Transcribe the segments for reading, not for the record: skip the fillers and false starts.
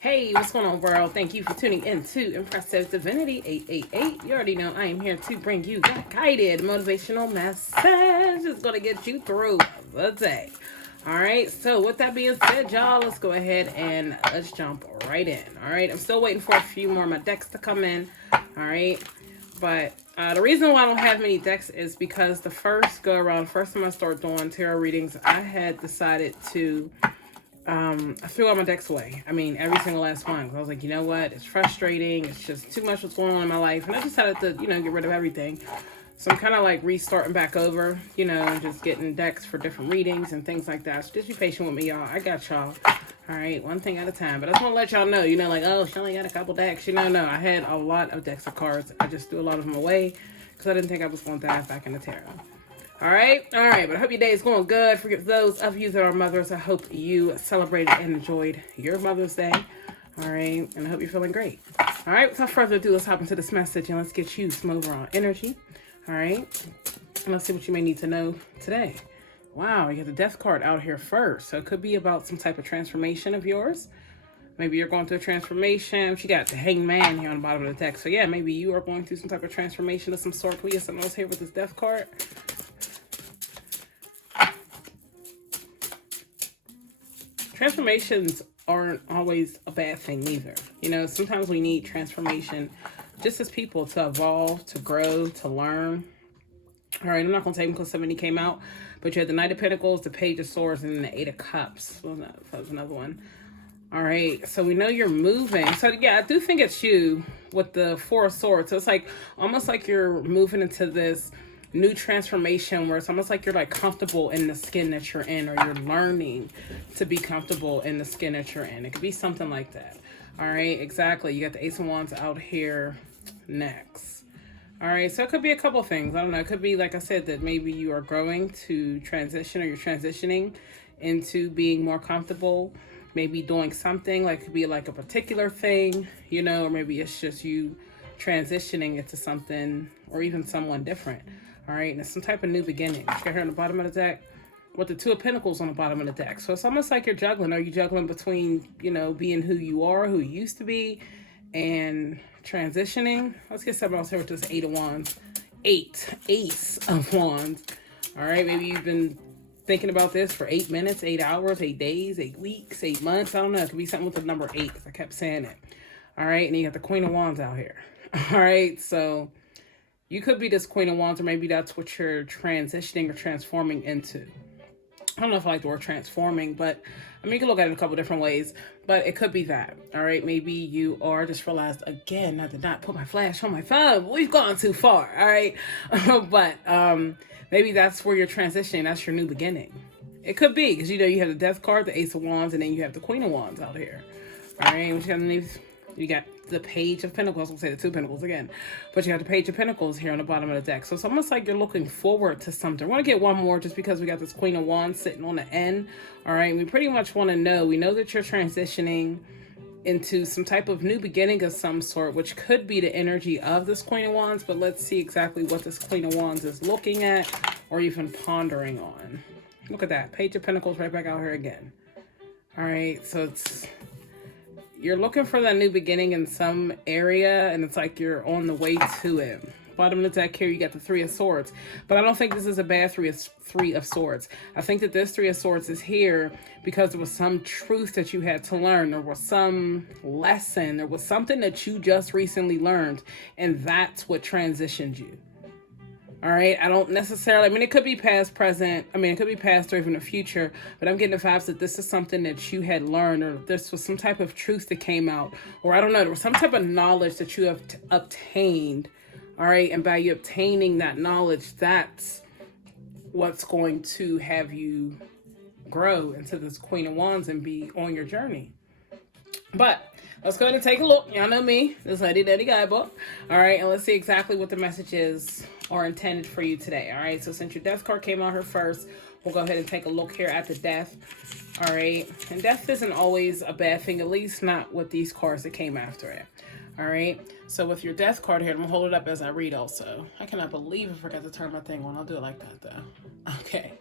Hey, what's going on, world? Thank you for tuning in to Impressive Divinity 888. You already know I am here to bring you that guided motivational message. It's going to get you through the day. All right, so with that being said, y'all, let's go ahead and let's jump right in. All right, I'm still waiting for a few more of my decks to come in. All right, but the reason why I don't have many decks is because the first time I started doing tarot readings, I had decided to I threw all my decks away. I mean, every single last one. I was like, you know what? It's frustrating. It's just too much what's going on in my life. And I decided to, get rid of everything. So I'm kind of like restarting back over, just getting decks for different readings and things like that. So just be patient with me, y'all. I got y'all. All right, one thing at a time. But I just want to let y'all know, like, oh, she only got a couple decks. No, I had a lot of decks of cards. I just threw a lot of them away because I didn't think I was going to dive back into tarot. All right. But I hope your day is going good. For those of you that are mothers, I hope you celebrated and enjoyed your Mother's Day. All right. And I hope you're feeling great. All right. Without further ado, let's hop into this message and let's get you some overall energy. All right. And let's see what you may need to know today. Wow. You got the Death card out here first. So it could be about some type of transformation of yours. Maybe you're going through a transformation. She got the Hangman here on the bottom of the deck. So yeah, maybe you are going through some type of transformation of some sort. We have something else here with this Death card. Transformations aren't always a bad thing either. Sometimes we need transformation just as people to evolve, to grow, to learn. All right, I'm not going to take them because 70 came out, but you had the Knight of Pentacles, the Page of Swords, and then the Eight of Cups. Well, that was another one. All right, so we know you're moving. So yeah, I do think it's you with the Four of Swords. So it's like almost like you're moving into this new transformation where it's almost like you're like comfortable in the skin that you're in, or you're learning to be comfortable in the skin that you're in. It could be something like that. All right, exactly. You got the Ace of Wands out here next. All right, so it could be a couple things. I don't know. It could be, like I said, that maybe you are growing to transition, or you're transitioning into being more comfortable, maybe doing something. Like it could be like a particular thing, or maybe it's just you transitioning into something or even someone different. All right, and it's some type of new beginning. You got here on the bottom of the deck with the Two of Pentacles on the bottom of the deck. So it's almost like you're juggling. Are you juggling between, being who you are, who you used to be, and transitioning? Let's get something else here with this Eight of Wands. Ace of Wands. All right, maybe you've been thinking about this for 8 minutes, 8 hours, 8 days, 8 weeks, 8 months. I don't know. It could be something with the number 8 because I kept saying it. All right, and then you got the Queen of Wands out here. All right, so you could be this Queen of Wands, or maybe that's what you're transitioning or transforming into. I don't know if I like the word transforming, but I mean, you can look at it a couple different ways, but it could be that. All right, maybe you are just realized, again, I did not put my flash on my phone. We've gone too far, all right? But maybe that's where you're transitioning. That's your new beginning. It could be, because, you have the Death card, the Ace of Wands, and then you have the Queen of Wands out here. All right, which underneath, you got the Page of Pentacles. I'll say the Two of Pentacles again, but you have the Page of Pentacles here on the bottom of the deck. So it's almost like you're looking forward to something. I want to get one more just because we got this Queen of Wands sitting on the end. All right, we pretty much want to know. We know that you're transitioning into some type of new beginning of some sort, which could be the energy of this Queen of Wands. But let's see exactly what this Queen of Wands is looking at or even pondering on. Look at that, Page of Pentacles right back out here again. All right, so you're looking for that new beginning in some area, and it's like you're on the way to it. Bottom of the deck here, you got the Three of Swords. But I don't think this is a bad Three of Swords. I think that this Three of Swords is here because there was some truth that you had to learn. There was some lesson. There was something that you just recently learned, and that's what transitioned you. All right, I don't necessarily, it could be past, present. It could be past or even the future, but I'm getting the vibes that this is something that you had learned, or this was some type of truth that came out, or I don't know, there was some type of knowledge that you have obtained. All right, and by you obtaining that knowledge, that's what's going to have you grow into this Queen of Wands and be on your journey. But let's go ahead and take a look. Y'all know me, this Lady Daddy Guidebook. All right, and let's see exactly what the messages are intended for you today. All right, so since your Death card came out here first, we'll go ahead and take a look here at the Death. All right, and Death isn't always a bad thing, at least not with these cards that came after it. All right, so with your Death card here, I'm gonna hold it up as I read also. I cannot believe I forgot to turn my thing on. I'll do it like that though. Okay,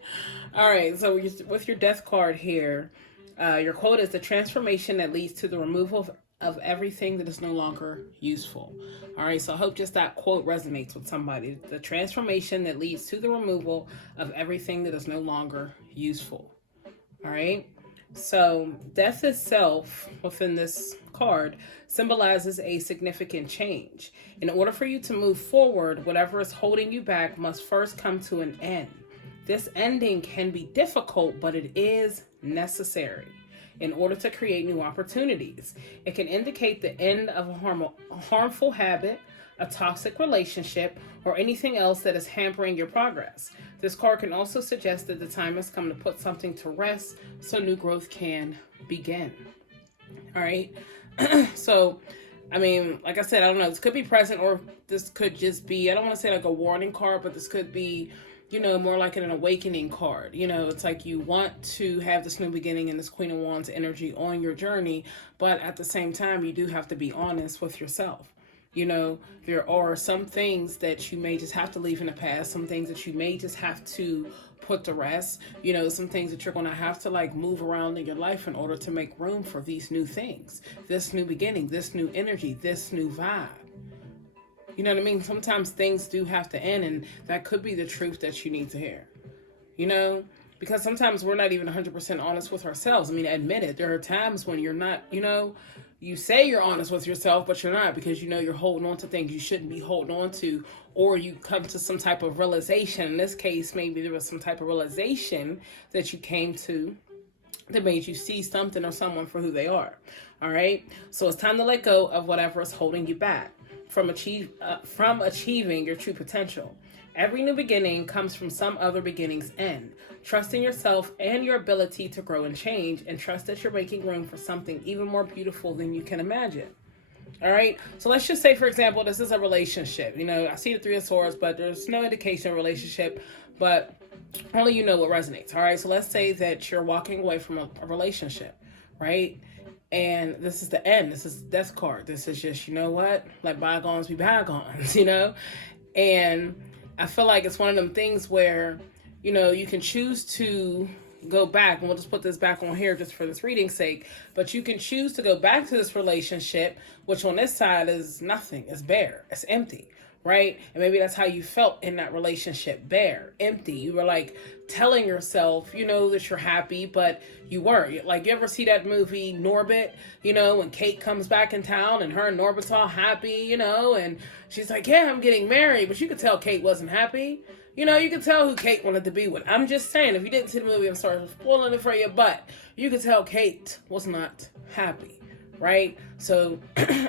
all right, so with your Death card here, Your quote is the transformation that leads to the removal of everything that is no longer useful. All right, so I hope just that quote resonates with somebody. The transformation that leads to the removal of everything that is no longer useful. All right, so death itself within this card symbolizes a significant change. In order for you to move forward, whatever is holding you back must first come to an end. This ending can be difficult, but it is necessary in order to create new opportunities. It can indicate the end of a harmful habit, a toxic relationship, or anything else that is hampering your progress. This card can also suggest that the time has come to put something to rest so new growth can begin. All right. So, I mean, like I said, I don't know. This could be present, or this could just be, I don't want to say like a warning card, but this could be, more like an awakening card. It's like you want to have this new beginning and this Queen of Wands energy on your journey, but at the same time, you do have to be honest with yourself. There are some things that you may just have to leave in the past, some things that you may just have to put to rest, some things that you're going to have to like move around in your life in order to make room for these new things, this new beginning, this new energy, this new vibe. You know what I mean? Sometimes things do have to end, and that could be the truth that you need to hear, because sometimes we're not even 100% honest with ourselves. I mean, admit it. There are times when you're not, you say you're honest with yourself, but you're not, because you're holding on to things you shouldn't be holding on to, or you come to some type of realization. In this case, maybe there was some type of realization that you came to that made you see something or someone for who they are. All right. So it's time to let go of whatever is holding you back from achieving your true potential. Every new beginning comes from some other beginning's end. Trust in yourself and your ability to grow and change, and trust that you're making room for something even more beautiful than you can imagine. All right. So let's just say, for example, this is a relationship. I see the Three of Swords, but there's no indication of relationship, but only what resonates. All right. So let's say that you're walking away from a relationship, right? And this is the end. This is death card. This is just, let bygones be bygones, And I feel like it's one of them things where, you can choose to go back, and we'll just put this back on here just for this reading's sake, but you can choose to go back to this relationship, which on this side is nothing. It's bare. It's empty. Right? And maybe that's how you felt in that relationship. Bare, empty. You were like telling yourself, that you're happy, but you weren't. Like, you ever see that movie Norbit, when Kate comes back in town and her and Norbit's all happy, and she's like, yeah, I'm getting married. But you could tell Kate wasn't happy. You could tell who Kate wanted to be with. I'm just saying, if you didn't see the movie, I'm sorry for spoiling it for you, but you could tell Kate was not happy. Right? So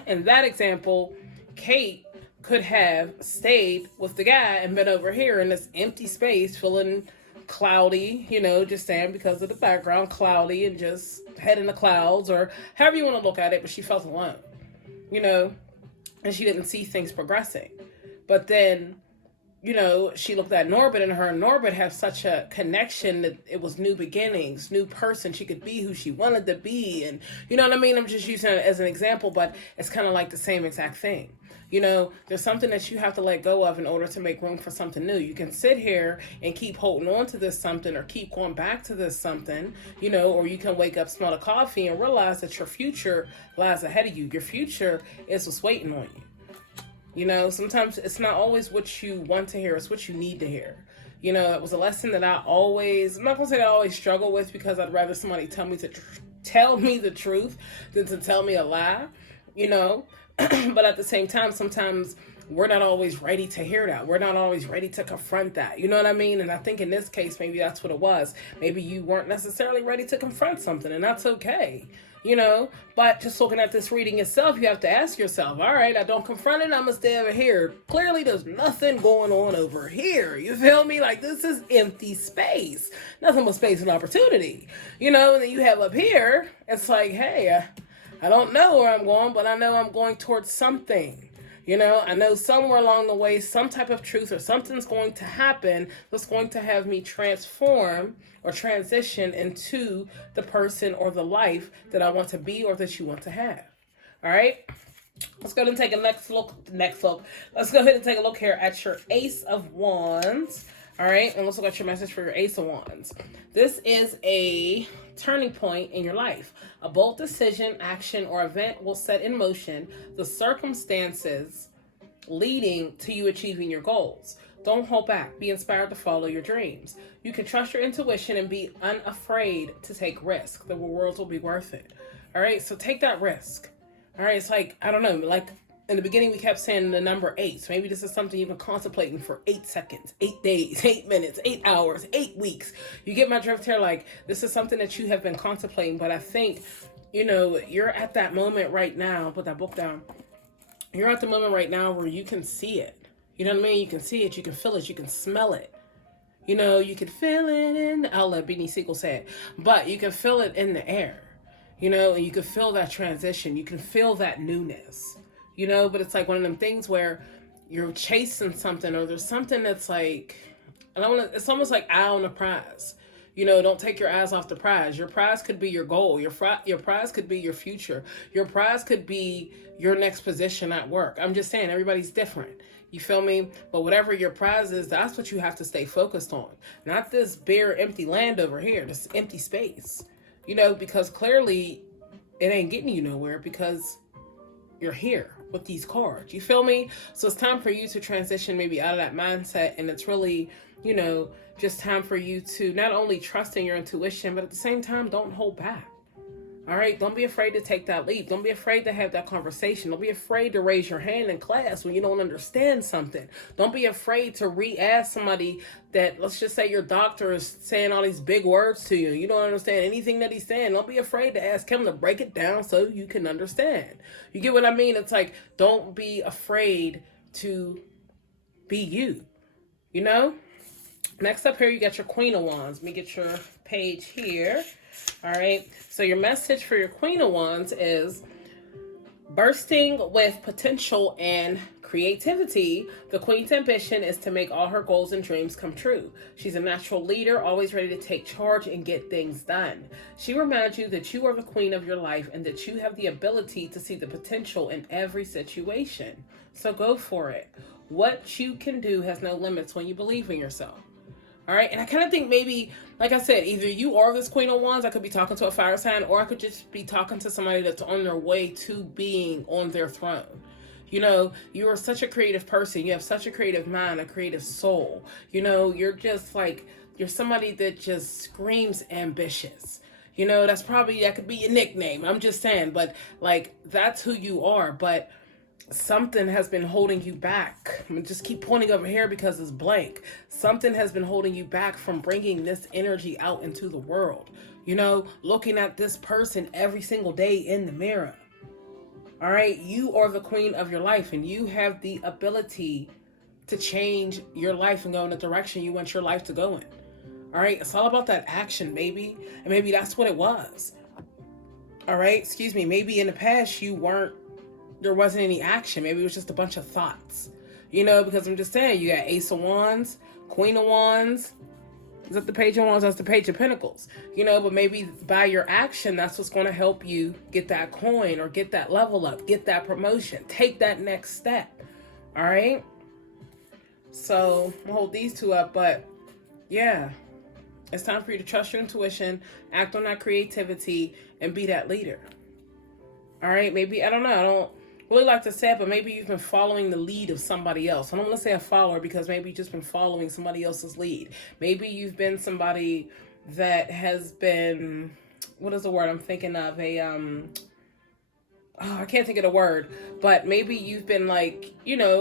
in that example, Kate could have stayed with the guy and been over here in this empty space feeling cloudy, just saying because of the background, cloudy and just head in the clouds, or however you want to look at it, but she felt alone, and she didn't see things progressing. But then, she looked at Norbit, and her and Norbit have such a connection that it was new beginnings, new person. She could be who she wanted to be. And you know what I mean? I'm just using it as an example, but it's kind of like the same exact thing. There's something that you have to let go of in order to make room for something new. You can sit here and keep holding on to this something, or keep going back to this something, or you can wake up, smell the coffee, and realize that your future lies ahead of you. Your future is what's waiting on you. Sometimes it's not always what you want to hear, it's what you need to hear. It was a lesson that I'm not going to say that I always struggle with, because I'd rather somebody tell me the truth than to tell me a lie, But at the same time, sometimes we're not always ready to hear that. We're not always ready to confront that. You know what I mean? And I think in this case, maybe that's what it was. Maybe you weren't necessarily ready to confront something, and that's okay. But just looking at this reading itself, you have to ask yourself, all right, I don't confront it, I'm gonna stay over here. Clearly there's nothing going on over here. You feel me? Like, this is empty space. Nothing but space and opportunity. And then you have up here, it's like, hey, I don't know where I'm going, but I know I'm going towards something. I know somewhere along the way, some type of truth or something's going to happen that's going to have me transform or transition into the person or the life that I want to be or that you want to have. All right? Let's go ahead and take a next look. Let's go ahead and take a look here at your Ace of Wands. All right, and let's look at your message for your Ace of Wands. This is a turning point in your life. A bold decision, action, or event will set in motion the circumstances leading to you achieving your goals. Don't hold back. Be inspired to follow your dreams. You can trust your intuition and be unafraid to take risks. The rewards will be worth it. All right, so take that risk. All right, it's like, I don't know, like in the beginning we kept saying the number 8. So maybe this is something you've been contemplating for 8 seconds, 8 days, 8 minutes, 8 hours, 8 weeks. You get my drift here? Like, this is something that you have been contemplating, but I think, you're at that moment right now. Put that book down. You're at the moment right now where you can see it. You know what I mean? You can see it, you can feel it, you can smell it. You can feel it in the, I'll let Beanie Siegel say it, but you can feel it in the air. And you can feel that transition. You can feel that newness. But it's like one of them things where you're chasing something, or there's something that's like, it's almost like eye on the prize. Don't take your eyes off the prize. Your prize could be your goal. Your prize could be your future. Your prize could be your next position at work. I'm just saying, everybody's different. You feel me? But whatever your prize is, that's what you have to stay focused on. Not this bare, empty land over here, this empty space. Because clearly it ain't getting you nowhere because you're here with these cards. You feel me? So it's time for you to transition maybe out of that mindset. And it's really, just time for you to not only trust in your intuition, but at the same time, don't hold back. All right? Don't be afraid to take that leap. Don't be afraid to have that conversation. Don't be afraid to raise your hand in class when you don't understand something. Don't be afraid to re-ask somebody that, let's just say your doctor is saying all these big words to you. You don't understand anything that he's saying. Don't be afraid to ask him to break it down so you can understand. You get what I mean? It's like, don't be afraid to be you. Next up here, you got your Queen of Wands. Let me get your page here. All right. So your message for your Queen of Wands is bursting with potential and creativity. The Queen's ambition is to make all her goals and dreams come true. She's a natural leader, always ready to take charge and get things done. She reminds you that you are the queen of your life and that you have the ability to see the potential in every situation. So go for it. What you can do has no limits when you believe in yourself. All right. And I kind of think maybe, like I said, either you are this Queen of Wands. I could be talking to a fire sign, or I could just be talking to somebody that's on their way to being on their throne. You are such a creative person. You have such a creative mind, a creative soul. You're just like, you're somebody that just screams ambitious. That could be your nickname. I'm just saying, but like, that's who you are. But something has been holding you back. I'm just keep pointing over here because it's blank. Something has been holding you back from bringing this energy out into the world. Looking at this person every single day in the mirror. All right. You are the queen of your life, and you have the ability to change your life and go in the direction you want your life to go in. All right. It's all about that action, baby. And maybe that's what it was. All right. Excuse me. Maybe in the past there wasn't any action. Maybe it was just a bunch of thoughts, because I'm just saying, you got Ace of Wands, Queen of Wands. Is that the Page of Wands? That's the Page of Pentacles, but maybe by your action, that's what's going to help you get that coin or get that level up, get that promotion, take that next step. All right. So I'll hold these two up, but yeah, it's time for you to trust your intuition, act on that creativity, and be that leader. All right. Maybe, I don't know. I don't really like to say it, but maybe you've been following the lead of somebody else. I don't want to say a follower, because maybe you've just been following somebody else's lead. Maybe you've been somebody that has been, what is the word I'm thinking of? I can't think of the word, but maybe you've been like,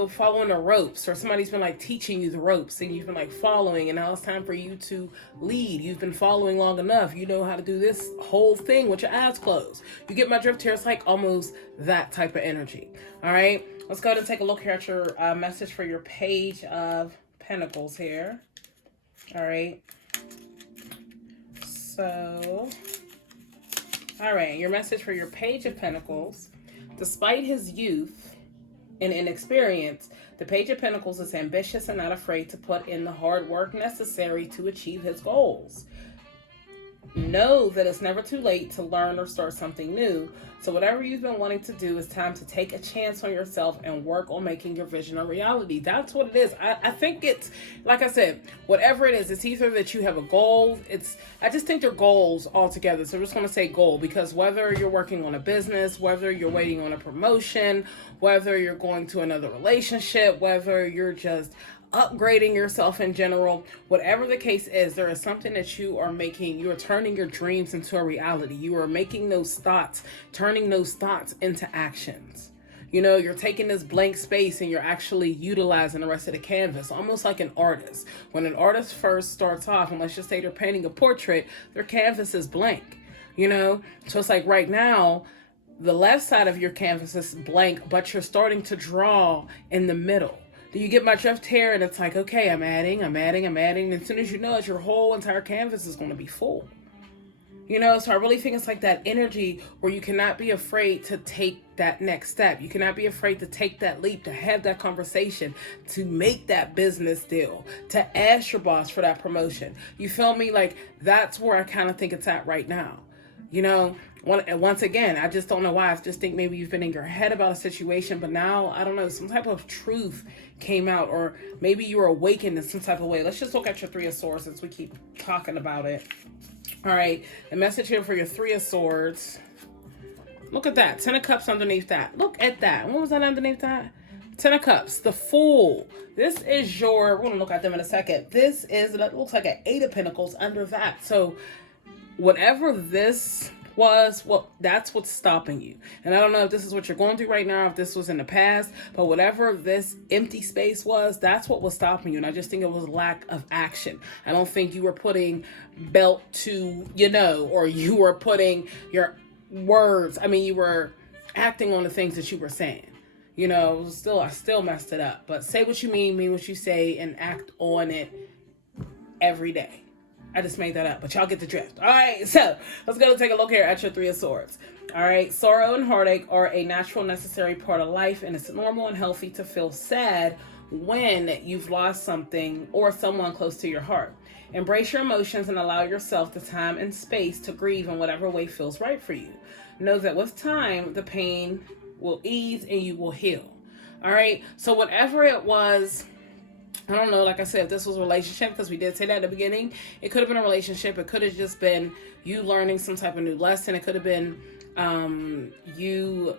following the ropes, or somebody's been like teaching you the ropes, and you've been like following, and now it's time for you to lead. You've been following long enough. You know how to do this whole thing with your eyes closed. You get my drift here? It's like almost that type of energy. All right, let's go ahead and take a look here at your message for your Page of Pentacles here. All right. So, all right, your message for your Page of Pentacles. Despite his youth and inexperience, the Page of Pentacles is ambitious and not afraid to put in the hard work necessary to achieve his goals. know that it's never too late to learn or start something new. So whatever you've been wanting to do, it's time to take a chance on yourself and work on making your vision a reality. That's what it is. I think it's, like I said, whatever it is, it's either that you have a goal. I just think they're goals altogether. So I'm just going to say goal, because whether you're working on a business, whether you're waiting on a promotion, whether you're going to another relationship, whether you're just upgrading yourself in general, whatever the case is, there is something that you are making. You are turning your dreams into a reality. You are making those thoughts, turning those thoughts into actions. You know, you're taking this blank space and you're actually utilizing the rest of the canvas, almost like an artist. When an artist first starts off, and let's just say they're painting a portrait, their canvas is blank, you know? So it's like right now, the left side of your canvas is blank, but you're starting to draw in the middle. Do you get my drift here? And it's like, okay, I'm adding. And as soon as you know it, your whole entire canvas is going to be full. You know, so I really think it's like that energy where you cannot be afraid to take that next step. You cannot be afraid to take that leap, to have that conversation, to make that business deal, to ask your boss for that promotion. You feel me? Like, that's where I kind of think it's at right now. You know, once again, I just don't know why. I just think maybe you've been in your head about a situation, but now, I don't know, some type of truth came out, or maybe you were awakened in some type of way. Let's just look at your Three of Swords since we keep talking about it. All right, the message here for your Three of Swords. Look at that, 10 of Cups underneath that. Look at that. What was that underneath that? 10 of Cups, the Fool. This is your, we're going to look at them in a second. This is, it looks like an 8 of Pentacles under that. So whatever this was, well, that's what's stopping you. And I don't know if this is what you're going through right now, if this was in the past, but whatever this empty space was, that's what was stopping you. And I just think it was lack of action. I don't think you were putting belt to, you know, or you were putting your words. I mean, you were acting on the things that you were saying. You know, I still messed it up. But say what you mean what you say, and act on it every day. I just made that up, but y'all get the drift. All right, so let's go take a look here at your Three of Swords. All right, sorrow and heartache are a natural, necessary part of life, and it's normal and healthy to feel sad when you've lost something or someone close to your heart. Embrace your emotions and allow yourself the time and space to grieve in whatever way feels right for you. Know that with time, the pain will ease and you will heal. All right, so whatever it was, I don't know, like I said, if this was a relationship, because we did say that at the beginning, it could have been a relationship. It could have just been you learning some type of new lesson. It could have been you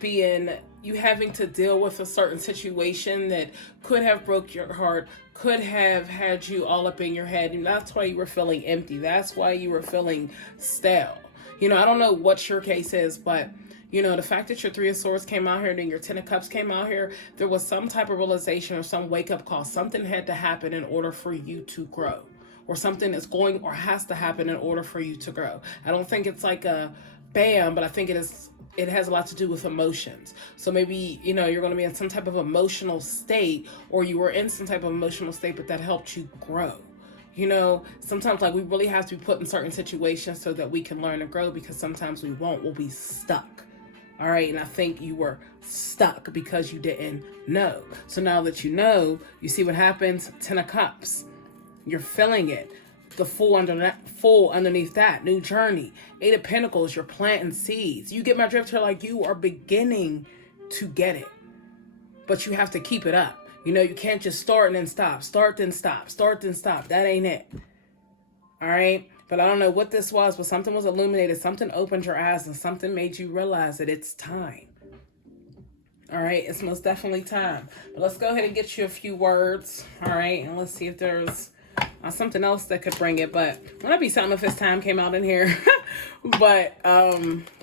having to deal with a certain situation that could have broke your heart, could have had you all up in your head. And that's why you were feeling empty. That's why you were feeling stale. You know, I don't know what your case is, but you know, the fact that your Three of Swords came out here and then your 10 of Cups came out here, there was some type of realization or some wake-up call. Something had to happen in order for you to grow. Or something is going or has to happen in order for you to grow. I don't think it's like a bam, but I think it has a lot to do with emotions. So maybe, you know, you're going to be in some type of emotional state, or you were in some type of emotional state, but that helped you grow. You know, sometimes like we really have to be put in certain situations so that we can learn and grow, because sometimes we won't. We'll be stuck. All right, and I think you were stuck because you didn't know. So now that you know, you see what happens? 10 of Cups. You're feeling it. The Fool underneath that. New journey. 8 of Pentacles. You're planting seeds. You get my drift here, like you are beginning to get it. But you have to keep it up. You know, you can't just start and then stop. Start, then stop. Start, then stop. That ain't it. All right? But I don't know what this was, but something was illuminated. Something opened your eyes and something made you realize that it's time. All right, it's most definitely time. But let's go ahead and get you a few words. All right, and let's see if there's something else that could bring it. But wouldn't that be something if his time came out in here? But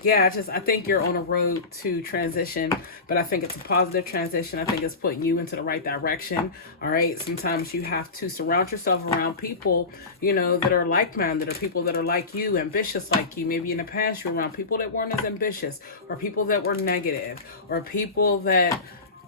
yeah, I think you're on a road to transition, but I think it's a positive transition. I think it's putting you into the right direction. All right, sometimes you have to surround yourself around people, you know, that are like-minded, or people that are like you, ambitious like you. Maybe in the past you were around people that weren't as ambitious, or people that were negative, or people that,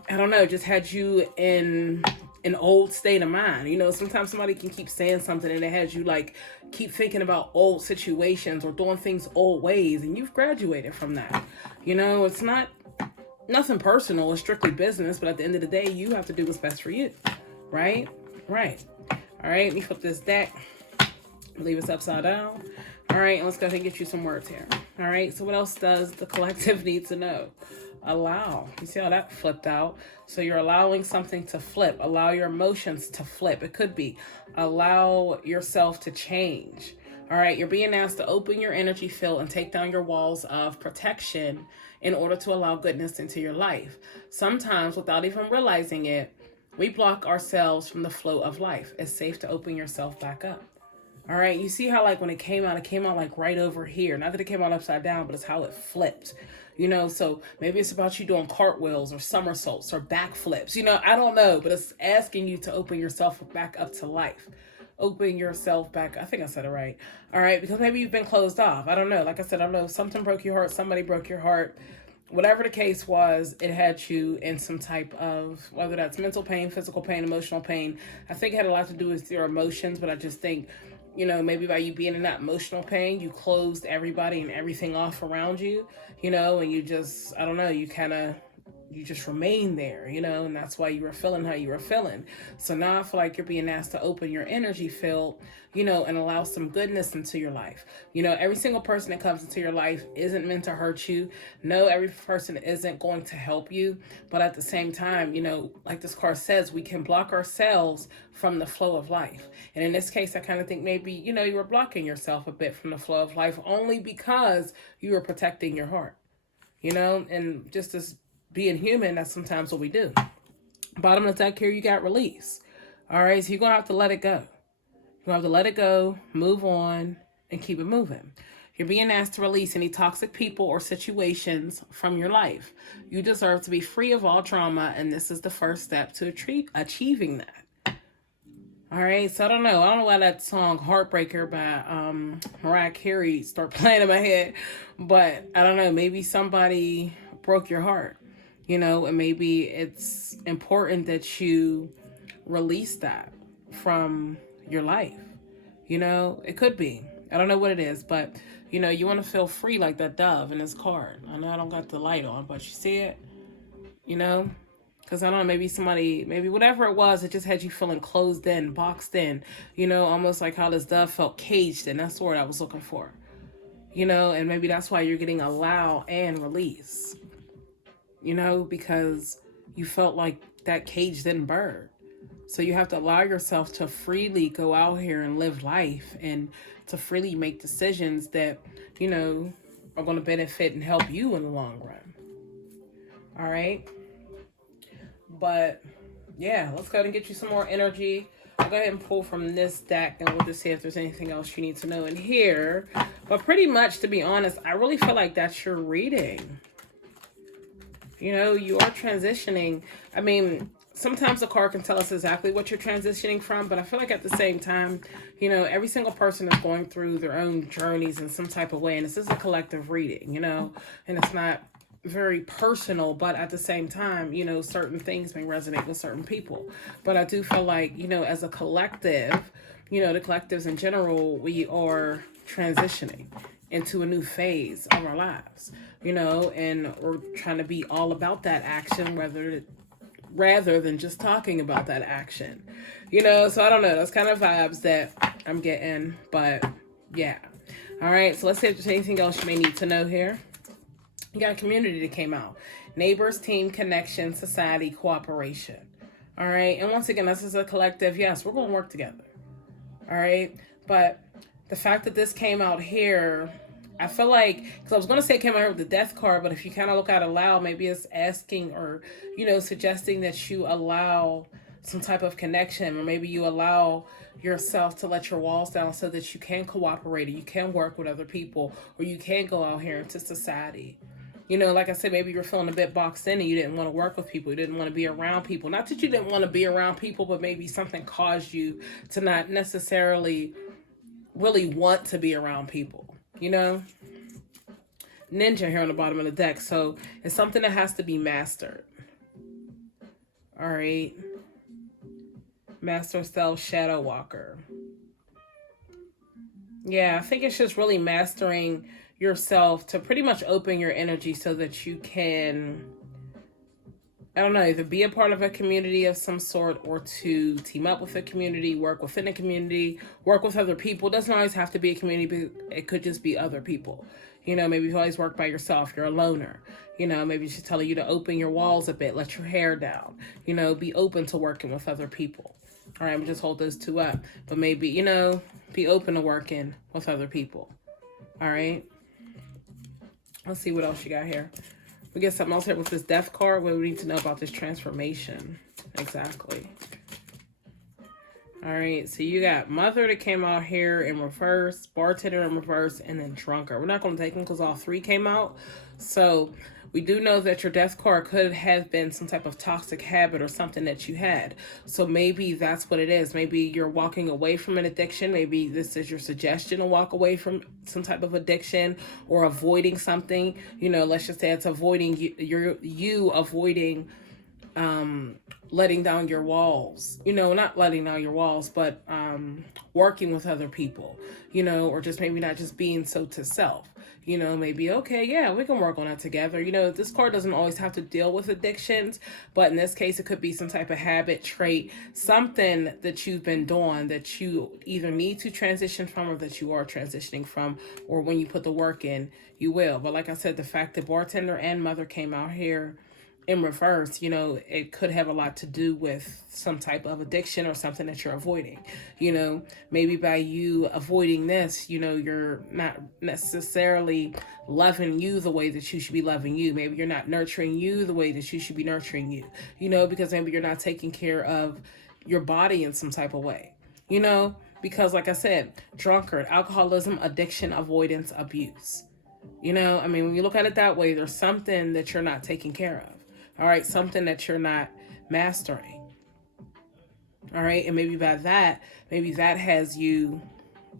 I don't know, just had you in an old state of mind. You know, sometimes somebody can keep saying something and it has you like keep thinking about old situations or doing things old ways, and you've graduated from that. You know, it's nothing personal, it's strictly business, but at the end of the day, you have to do what's best for you. Right? Right. All right, let me flip this deck. Leave us upside down. All right, let's go ahead and get you some words here. All right, so what else does the collective need to know? Allow. You see how that flipped out? So you're allowing something to flip. Allow your emotions to flip. It could be allow yourself to change. All right, you're being asked to open your energy field and take down your walls of protection in order to allow goodness into your life. Sometimes, without even realizing it, we block ourselves from the flow of life. It's safe to open yourself back up. All right, you see how like when it came out like right over here. Not that it came out upside down, but it's how it flipped. So maybe it's about you doing cartwheels or somersaults or backflips. I don't know, but it's asking you to open yourself back up to life. Open yourself back. I think I said it right. All right, because maybe you've been closed off. I don't know. Like I said, I don't know. Something broke your heart. Somebody broke your heart. Whatever the case was, it had you in some type of, whether that's mental pain, physical pain, emotional pain. I think it had a lot to do with your emotions, but I just think, maybe by you being in that emotional pain, you closed everybody and everything off around you, and you just, I don't know, you just remain there, and that's why you were feeling how you were feeling. So now I feel like you're being asked to open your energy field, and allow some goodness into your life. Every single person that comes into your life isn't meant to hurt you. No, every person isn't going to help you. But at the same time, like this card says, we can block ourselves from the flow of life. And in this case, I kind of think maybe, you were blocking yourself a bit from the flow of life only because you were protecting your heart, and just as being human, that's sometimes what we do. Bottom of the deck here, you got release. All right, so you're going to have to let it go. You're going to have to let it go, move on, and keep it moving. You're being asked to release any toxic people or situations from your life. You deserve to be free of all trauma, and this is the first step to achieving that. All right, so I don't know why that song Heartbreaker by Mariah Carey started playing in my head, but I don't know, maybe somebody broke your heart. And maybe it's important that you release that from your life. It could be. I don't know what it is, but, you want to feel free like that dove in this card. I know I don't got the light on, but you see it? Because I don't know, maybe whatever it was, it just had you feeling closed in, boxed in, almost like how this dove felt caged in. That's the word I was looking for. And maybe that's why you're getting allow and release. Because you felt like that caged in bird. So you have to allow yourself to freely go out here and live life and to freely make decisions that, are going to benefit and help you in the long run. All right. But yeah, let's go ahead and get you some more energy. I'll go ahead and pull from this deck and we'll just see if there's anything else you need to know in here. But pretty much, to be honest, I really feel like that's your reading. You are transitioning. I mean, sometimes the card can tell us exactly what you're transitioning from, but I feel like at the same time, every single person is going through their own journeys in some type of way. And this is a collective reading, and it's not very personal, but at the same time, certain things may resonate with certain people. But I do feel like, as a collective, the collectives in general, we are transitioning into a new phase of our lives, and we're trying to be all about that action rather than just talking about that action, so I don't know, those kind of vibes that I'm getting, but yeah. All right, so let's see if there's anything else you may need to know here. You got a community that came out. Neighbors, team, connection, society, cooperation. All right, and once again, this is a collective. Yes, we're going to work together. All right, but the fact that this came out here, I feel like, because I was going to say it came out here with the death card, but if you kind of look out aloud, maybe it's asking or, suggesting that you allow some type of connection, or maybe you allow yourself to let your walls down so that you can cooperate, or you can work with other people, or you can go out here into society. Like I said, maybe you're feeling a bit boxed in and you didn't want to work with people. You didn't want to be around people. Not that you didn't want to be around people, but maybe something caused you to not necessarily really want to be around people, Ninja here on the bottom of the deck. So it's something that has to be mastered. All right. Master Self Shadow Walker. Yeah, I think it's just really mastering yourself to pretty much open your energy so that you can I don't know, either be a part of a community of some sort or to team up with a community, work within a community, work with other people. It doesn't always have to be a community, but it could just be other people. You know, maybe you always work by yourself, you're a loner. You know, maybe she's telling you to open your walls a bit, let your hair down. You know, be open to working with other people. All right, I'm just hold those two up. But maybe, you know, be open to working with other people. All right. Let's see what else you got here. We get something else here with this death card. What do we need to know about this transformation? Exactly. All right, so you got mother that came out here in reverse, bartender in reverse, and then drunkard. We're not going to take them because all three came out. So we do know that your death card could have been some type of toxic habit or something that you had. So maybe that's what it is. Maybe you're walking away from an addiction. Maybe this is your suggestion to walk away from some type of addiction or avoiding something. You know, let's just say it's avoiding you avoiding letting down your walls, you know, not letting down your walls, but working with other people, you know, or just maybe not just being so to self, you know, maybe, okay, yeah, we can work on that together. You know, this card doesn't always have to deal with addictions, but in this case, it could be some type of habit, trait, something that you've been doing that you either need to transition from or that you are transitioning from, or when you put the work in, you will. But like I said, the fact that bartender and mother came out here in reverse, you know, it could have a lot to do with some type of addiction or something that you're avoiding. You know, maybe by you avoiding this, you know, you're not necessarily loving you the way that you should be loving you. Maybe you're not nurturing you the way that you should be nurturing you, you know, because maybe you're not taking care of your body in some type of way, you know, because like I said, drunkard, alcoholism, addiction, avoidance, abuse. You know, I mean, when you look at it that way, there's something that you're not taking care of. All right, something that you're not mastering. All right, and maybe that has you,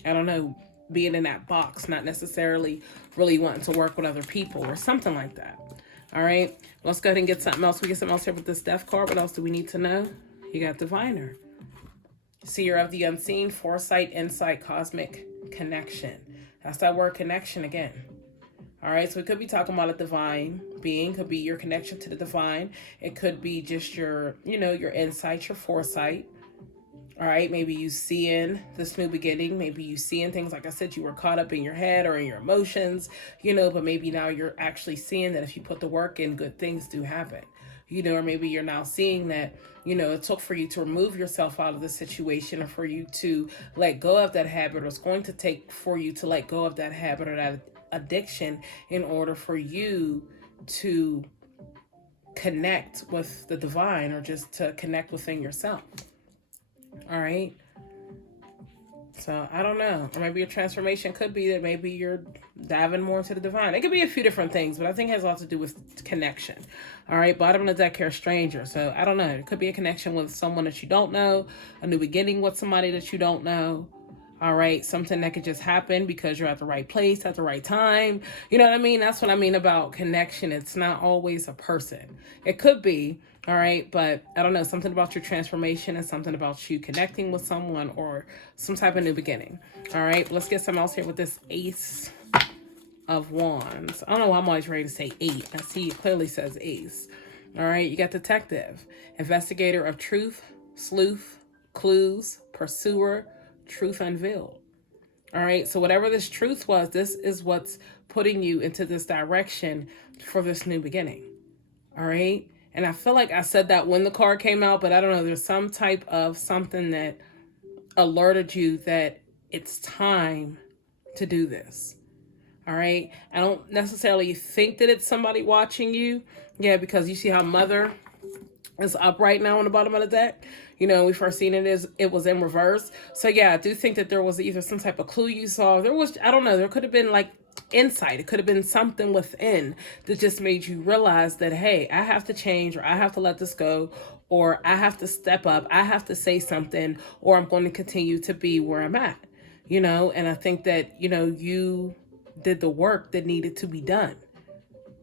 I don't know, being in that box, not necessarily really wanting to work with other people or something like that. All right, let's go ahead and get something else. We get something else here with this death card. What else do we need to know? You got diviner. Seer of the unseen, foresight, insight, cosmic connection. That's that word connection again. All right, so it could be talking about a divine being, could be your connection to the divine. It could be just your, you know, your insight, your foresight. All right, maybe you seeing this new beginning. Maybe you seeing things, like I said, you were caught up in your head or in your emotions, you know, but maybe now you're actually seeing that if you put the work in, good things do happen. You know, or maybe you're now seeing that, you know, it took for you to remove yourself out of the situation or for you to let go of that habit, or it's going to take for you to let go of that habit or that addiction in order for you to connect with the divine or just to connect within yourself. All right. So I don't know. Or maybe your transformation could be that maybe you're diving more into the divine. It could be a few different things, but I think it has a lot to do with connection. All right. Bottom of the deck here, stranger. So I don't know. It could be a connection with someone that you don't know, a new beginning with somebody that you don't know. All right, something that could just happen because you're at the right place at the right time. You know what I mean? That's what I mean about connection. It's not always a person. It could be, all right, but I don't know, something about your transformation and something about you connecting with someone or some type of new beginning. All right, let's get something else here with this Ace of Wands. I don't know why I'm always ready to say 8. I see it clearly says Ace. All right, you got detective, investigator of truth, sleuth, clues, pursuer, truth unveiled. All right, so whatever this truth was, this is what's putting you into this direction for this new beginning. All right, and I feel like I said that when the card came out, but I don't know, there's some type of something that alerted you that it's time to do this. All right, I don't necessarily think that it's somebody watching you. Yeah, because you see how mother is up right now on the bottom of the deck. You know, we first seen it was in reverse. So yeah, I do think that there was either some type of clue you saw. There was, I don't know, there could have been like insight. It could have been something within that just made you realize that, hey, I have to change, or I have to let this go, or I have to step up, I have to say something, or I'm going to continue to be where I'm at, you know? And I think that, you know, you did the work that needed to be done.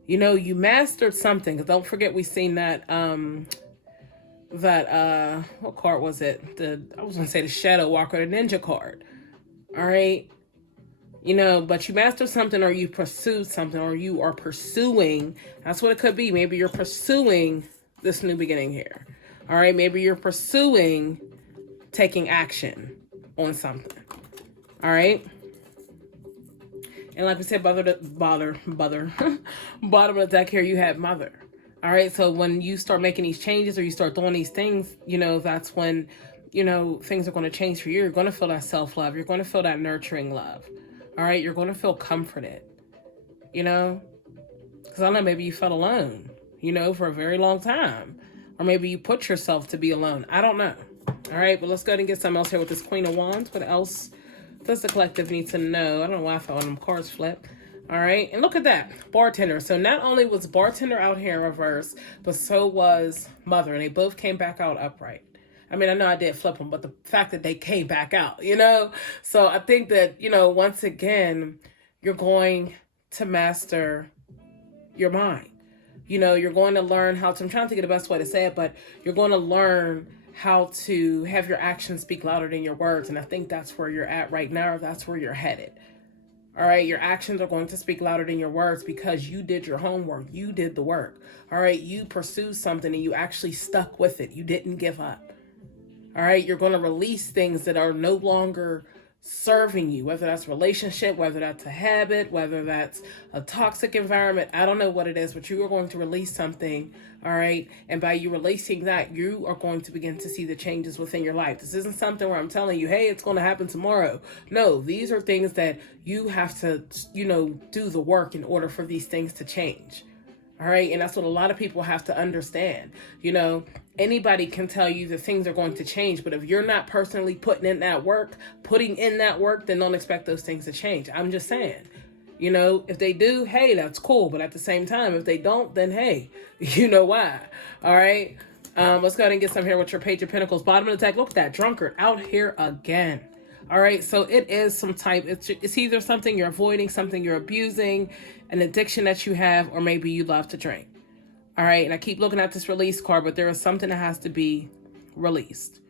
You know, you mastered something. Don't forget, we seen that, what card was it? I was gonna say the Shadow Walker, the Ninja card. All right, you know, but you mastered something, or you pursued something, or you are pursuing. That's what it could be. Maybe you're pursuing this new beginning here. All right, maybe you're pursuing taking action on something. All right. And like we said, bottom of the deck here, you have mother. All right. So when you start making these changes or you start doing these things, that's when, things are going to change for you. You're going to feel that self-love. You're going to feel that nurturing love. All right. You're going to feel comforted, because I don't know, maybe you felt alone, for a very long time. Or maybe you put yourself to be alone. I don't know. All right. But let's go ahead and get something else here with this Queen of Wands. What else does the collective need to know? I don't know why I thought them cards flipped. All right. And look at that. Bartender. So not only was bartender out here in reverse, but so was mother. And they both came back out upright. I mean, I know I did flip them, but the fact that they came back out, So I think that, once again, you're going to master your mind. You're going to learn how to, I'm trying to think of the best way to say it, but you're going to learn how to have your actions speak louder than your words. And I think that's where you're at right now, or that's where you're headed. All right. Your actions are going to speak louder than your words because you did your homework. You did the work. All right. You pursued something and you actually stuck with it. You didn't give up. All right. You're going to release things that are no longer serving you, whether that's relationship, whether that's a habit, whether that's a toxic environment. I don't know what it is, but you are going to release something. All right. And by you releasing that, you are going to begin to see the changes within your life. This isn't something where I'm telling you, hey, it's going to happen tomorrow. No, these are things that you have to, do the work in order for these things to change. All right. And that's what a lot of people have to understand. Anybody can tell you that things are going to change, but if you're not personally putting in that work, then don't expect those things to change. I'm just saying, if they do, hey, that's cool. But at the same time, if they don't, then hey, you know why. All right. Let's go ahead and get some here with your Page of Pentacles. Bottom of the deck. Look at that drunkard out here again. All right. So it is some type. It's either something you're avoiding, something you're abusing, an addiction that you have, or maybe you love to drink. All right. And I keep looking at this release card, but there is something that has to be released.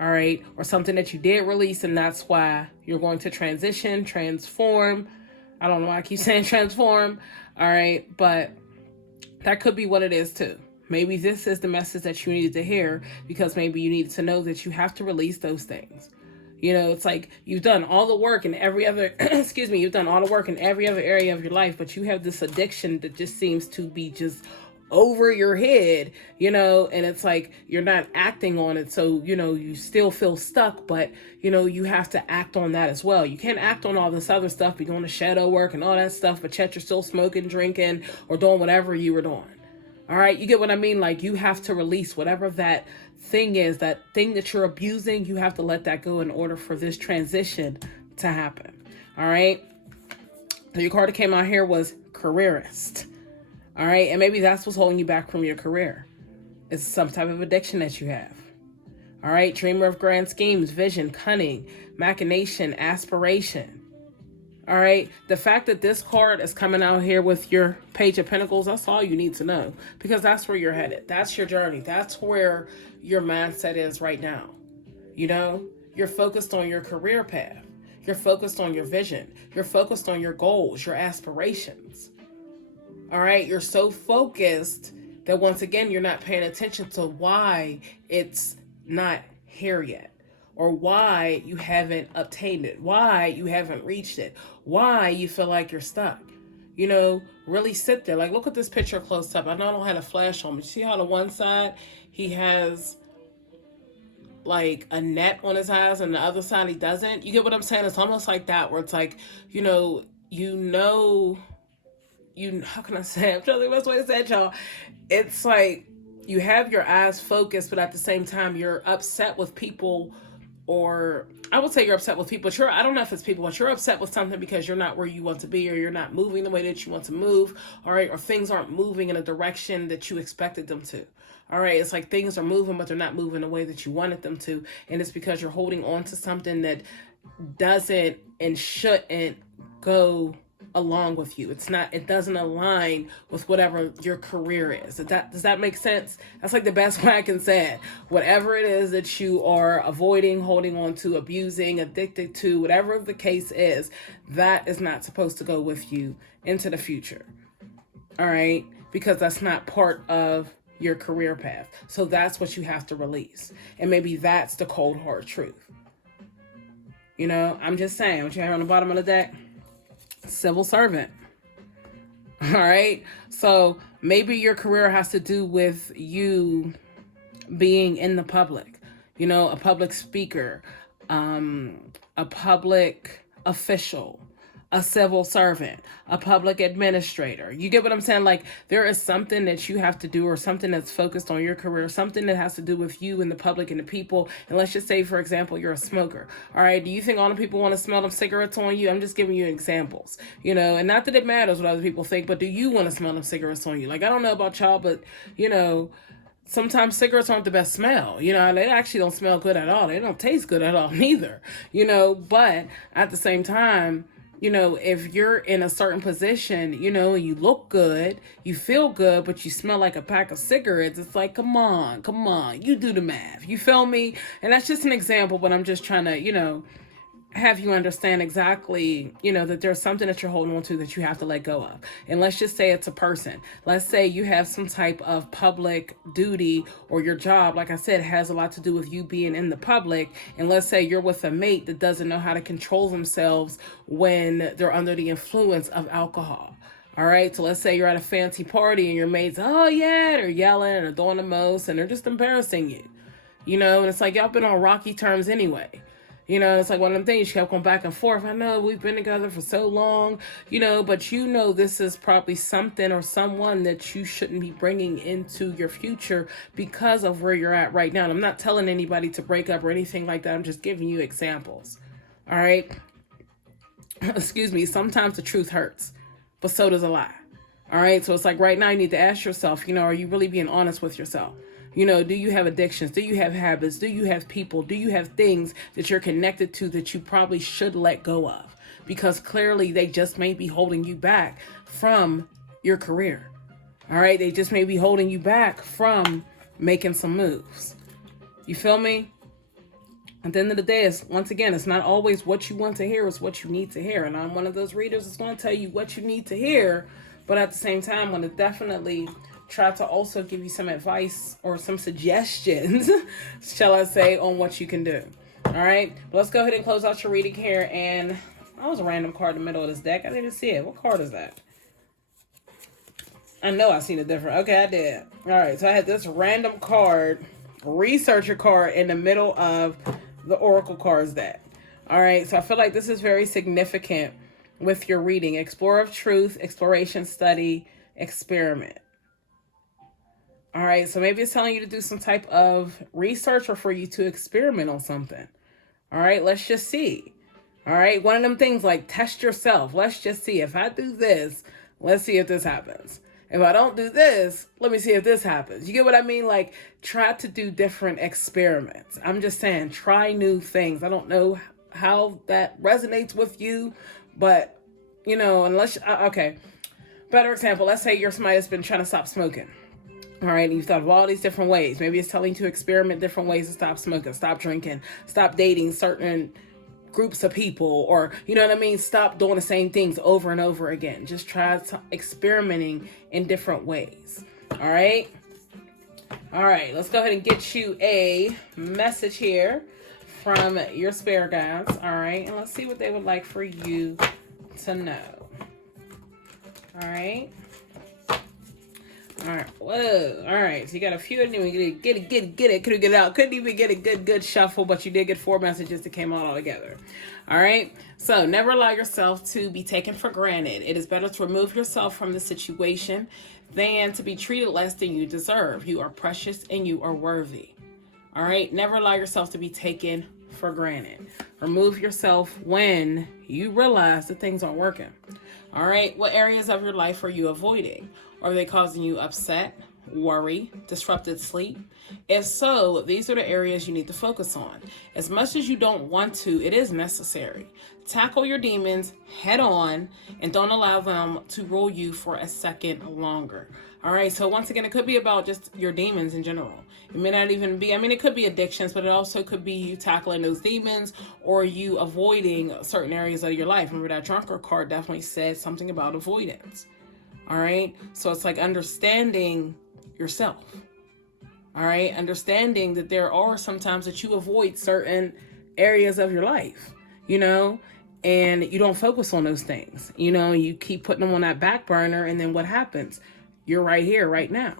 All right. Or something that you did release. And that's why you're going to transition, transform. I don't know why I keep saying transform. All right. But that could be what it is too. Maybe this is the message that you needed to hear because maybe you needed to know that you have to release those things. It's like you've done all the work in every other, you've done all the work in every other area of your life, but you have this addiction that just seems to be just over your head, and it's like you're not acting on it. So, you still feel stuck, but, you have to act on that as well. You can't act on all this other stuff, be doing the shadow work and all that stuff, but yet you're still smoking, drinking, or doing whatever you were doing. All right. You get what I mean? Like you have to release whatever that thing is, that thing that you're abusing. You have to let that go in order for this transition to happen. All right. So your card that came out here was careerist. All right. And maybe that's what's holding you back from your career. It's some type of addiction that you have. All right. Dreamer of grand schemes, vision, cunning, machination, aspiration. All right. The fact that this card is coming out here with your Page of Pentacles, that's all you need to know because that's where you're headed. That's your journey. That's where your mindset is right now. You're focused on your career path. You're focused on your vision. You're focused on your goals, your aspirations. All right. You're so focused that once again, you're not paying attention to why it's not here yet. Or why you haven't obtained it, why you haven't reached it, why you feel like you're stuck. Really sit there. Like, look at this picture close up. I know I don't have a flash on, but you see how on the one side he has like a net on his eyes and the other side he doesn't? You get what I'm saying? It's almost like that where it's like, how can I say it? I'm trying to think of the best way to say it, y'all. It's like you have your eyes focused, but at the same time you're upset with people. Or I would say you're upset with people. I don't know if it's people, but you're upset with something because you're not where you want to be, or you're not moving the way that you want to move. All right. Or things aren't moving in a direction that you expected them to. All right. It's like things are moving, but they're not moving the way that you wanted them to. And it's because you're holding on to something that doesn't and shouldn't go along with you. It doesn't align with whatever your career is. Does that make sense? That's like the best way I can say it. Whatever it is that you are avoiding, holding on to, abusing, addicted to, whatever the case is, that is not supposed to go with you into the future. All right? Because that's not part of your career path. So that's what you have to release. And maybe that's the cold hard truth. You know, I'm just saying, what you have on the bottom of the deck, civil servant. All right. So maybe your career has to do with you being in the public, you know, a public speaker, a public official, a civil servant, a public administrator. You get what I'm saying? Like, there is something that you have to do, or something that's focused on your career, something that has to do with you and the public and the people. And let's just say, for example, you're a smoker. All right. Do you think all the people want to smell them cigarettes on you? I'm just giving you examples, you know, and not that it matters what other people think, but do you want to smell them cigarettes on you? Like, I don't know about y'all, but, you know, sometimes cigarettes aren't the best smell. You know, they actually don't smell good at all. They don't taste good at all neither, you know, but at the same time, you know, if you're in a certain position, you know, you look good, you feel good, but you smell like a pack of cigarettes, it's like, come on, you do the math. You feel me? And that's just an example, but I'm just trying to, you know, have you understand exactly, you know, that there's something that you're holding on to that you have to let go of. And let's just say it's a person. Let's say you have some type of public duty, or your job, like I said, has a lot to do with you being in the public. And let's say you're with a mate that doesn't know how to control themselves when they're under the influence of alcohol. All right. So let's say you're at a fancy party and your mates, oh yeah, they're yelling and they're doing the most and they're just embarrassing you, you know, and it's like, y'all been on rocky terms anyway. You know, it's like one of them things, you kept going back and forth. I know we've been together for so long, you know, but you know this is probably something or someone that you shouldn't be bringing into your future because of where you're at right now. And I'm not telling anybody to break up or anything like that. I'm just giving you examples. All right. Excuse me. Sometimes the truth hurts, but so does a lie. All right. So it's like right now you need to ask yourself, you know, are you really being honest with yourself? You know, do you have addictions? Do you have habits? Do you have people? Do you have things that you're connected to that you probably should let go of? Because clearly they just may be holding you back from your career. All right. They just may be holding you back from making some moves. You feel me? At the end of the day, it's, once again, it's not always what you want to hear, it's what you need to hear. And I'm one of those readers that's going to tell you what you need to hear. But at the same time, I'm going to definitely try to also give you some advice or some suggestions, shall I say, on what you can do. All right, let's go ahead and close out your reading here. And that was a random card in the middle of this deck. I didn't see it. What card is that? I know I've seen it different. Okay, I did. All right, so I had this random card, researcher card, in the middle of the Oracle cards deck. All right, so I feel like this is very significant with your reading. Explorer of truth, exploration, study, experiment. All right, so maybe it's telling you to do some type of research or for you to experiment on something. All right, let's just see. All right, one of them things like test yourself. Let's just see. If I do this, let's see if this happens. If I don't do this, let me see if this happens. You get what I mean? Like, try to do different experiments. I'm just saying, try new things. I don't know how that resonates with you, but, you know, unless, okay. Better example, let's say you're somebody that's been trying to stop smoking. All right, and you've thought of all these different ways. Maybe it's telling you to experiment different ways to stop smoking, stop drinking, stop dating certain groups of people, or, you know what I mean? Stop doing the same things over and over again. Just try experimenting in different ways. All right. All right, let's go ahead and get you a message here from your spirit guides. All right, and let's see what they would like for you to know. All right. All right. Whoa. All right. So you got a few. Didn't even get it. Couldn't get it out. Couldn't even get a good shuffle, but you did get 4 messages that came out all together. All right. So never allow yourself to be taken for granted. It is better to remove yourself from the situation than to be treated less than you deserve. You are precious and you are worthy. All right. Never allow yourself to be taken for granted. Remove yourself when you realize that things aren't working. All right. What areas of your life are you avoiding? Are they causing you upset, worry, disrupted sleep? If so, these are the areas you need to focus on. As much as you don't want to, it is necessary. Tackle your demons head on and don't allow them to rule you for a second longer. All right, so once again, it could be about just your demons in general. It may not even be, it could be addictions, but it also could be you tackling those demons or you avoiding certain areas of your life. Remember that drunkard card definitely said something about avoidance. All right. So it's like understanding yourself. All right. Understanding that there are sometimes that you avoid certain areas of your life, and you don't focus on those things. You keep putting them on that back burner. And then what happens? You're right here, right now.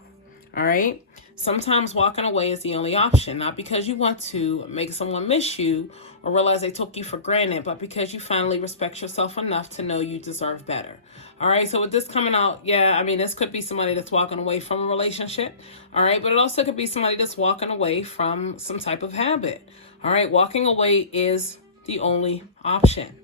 All right. Sometimes walking away is the only option, not because you want to make someone miss you or realize they took you for granted, but because you finally respect yourself enough to know you deserve better. All right. So with this coming out, this could be somebody that's walking away from a relationship. All right. But it also could be somebody that's walking away from some type of habit. All right. Walking away is the only option.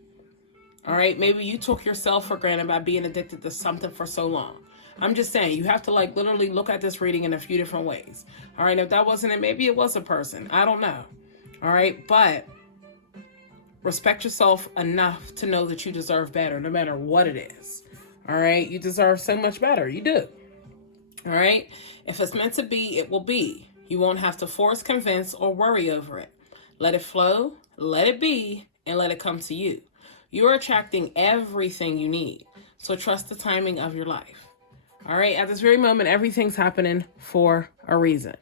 All right. Maybe you took yourself for granted by being addicted to something for so long. I'm just saying, you have to literally look at this reading in a few different ways. All right. If that wasn't it, maybe it was a person. I don't know. All right. But respect yourself enough to know that you deserve better, no matter what it is. All right. You deserve so much better. You do. All right. If it's meant to be, it will be. You won't have to force, convince, or worry over it. Let it flow, let it be, and let it come to you. You are attracting everything you need. So trust the timing of your life. All right. At this very moment, everything's happening for a reason.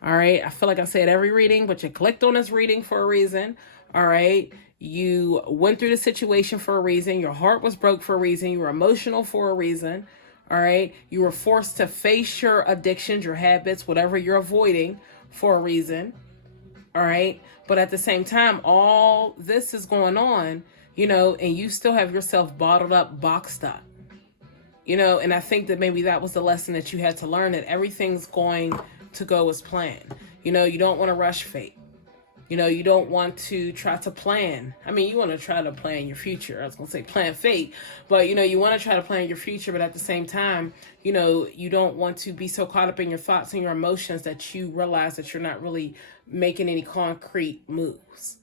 All right. I feel like I say it every reading, but you clicked on this reading for a reason. All right. You went through the situation for a reason. Your heart was broke for a reason. You were emotional for a reason. All right. You were forced to face your addictions, your habits, whatever you're avoiding for a reason. All right. But at the same time, all this is going on, and you still have yourself bottled up, boxed up. And I think that maybe that was the lesson that you had to learn, that everything's going to go as planned. You don't want to rush fate. You don't want to try to plan. I mean, you want to try to plan your future. I was going to say plan fate, but you want to try to plan your future. But at the same time, you don't want to be so caught up in your thoughts and your emotions that you realize that you're not really making any concrete moves.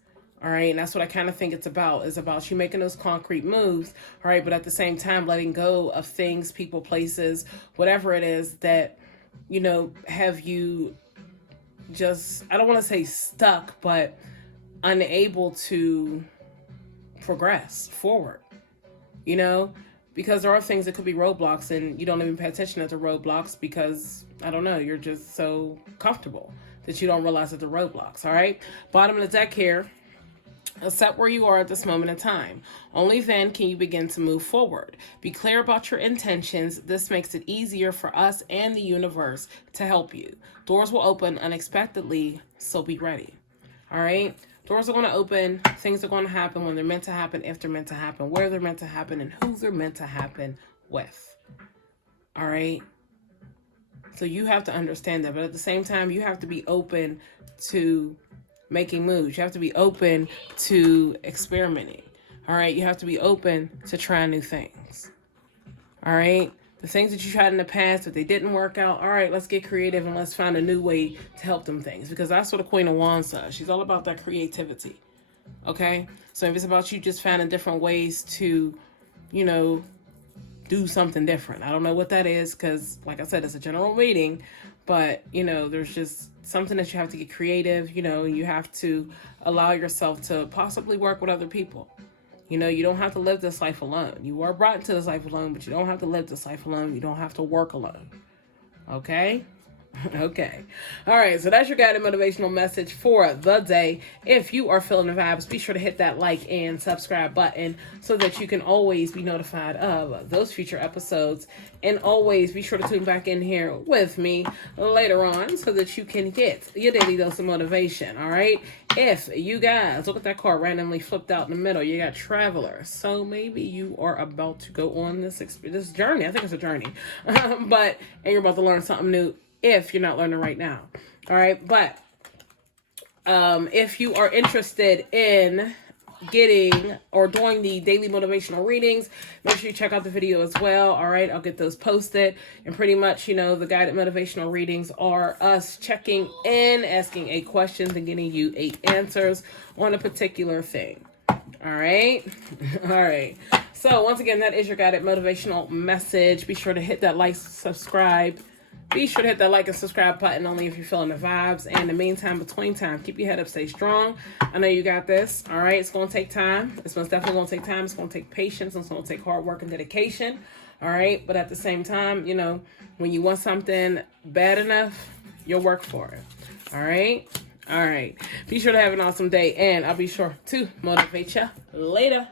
All right. And that's what I kind of think it's about, is about you making those concrete moves. All right. But at the same time, letting go of things, people, places, whatever it is that, have you just, I don't want to say stuck, but unable to progress forward, because there are things that could be roadblocks and you don't even pay attention to the roadblocks because, I don't know, you're just so comfortable that you don't realize that the roadblocks. All right. Bottom of the deck here. Accept where you are at this moment in time. Only then can you begin to move forward. Be clear about your intentions. This makes it easier for us and the universe to help you. Doors will open unexpectedly, so be ready. All right? Doors are going to open. Things are going to happen when they're meant to happen, if they're meant to happen, where they're meant to happen, and who they're meant to happen with. All right? So you have to understand that. But at the same time, you have to be open to making moves. You have to be open to experimenting. All right. You have to be open to trying new things. All right. The things that you tried in the past, if they didn't work out, all right, let's get creative and let's find a new way to help them things, because that's what the Queen of Wands does. She's all about that creativity. Okay. So if it's about you just finding different ways to, do something different. I don't know what that is, because like I said, it's a general reading, but there's just something that you have to get creative, you have to allow yourself to possibly work with other people. You don't have to live this life alone. You are brought into this life alone, but you don't have to live this life alone. You don't have to work alone. Okay? Okay. All right. So that's your guided motivational message for the day. If you are feeling the vibes, be sure to hit that like and subscribe button so that you can always be notified of those future episodes. And always be sure to tune back in here with me later on so that you can get your daily dose of motivation. All right. If you guys look at that card randomly flipped out in the middle, you got Traveler. So maybe you are about to go on this journey. I think it's a journey, and you're about to learn something new. If you're not learning right now. All right. But if you are interested in getting or doing the daily motivational readings, make sure you check out the video as well. All right. I'll get those posted. And pretty much, the guided motivational readings are us checking in, asking 8 questions and getting you 8 answers on a particular thing. All right. All right. So once again, that is your guided motivational message. Be sure to hit that like, subscribe. Be sure to hit that like and subscribe button only if you're feeling the vibes. And in the meantime, between time, keep your head up, stay strong. I know you got this. All right. It's going to take time. It's most definitely going to take time. It's going to take patience. It's going to take hard work and dedication. All right. But at the same time, when you want something bad enough, You'll work for it. All right? All right. Be sure to have an awesome day, and I'll be sure to motivate you later.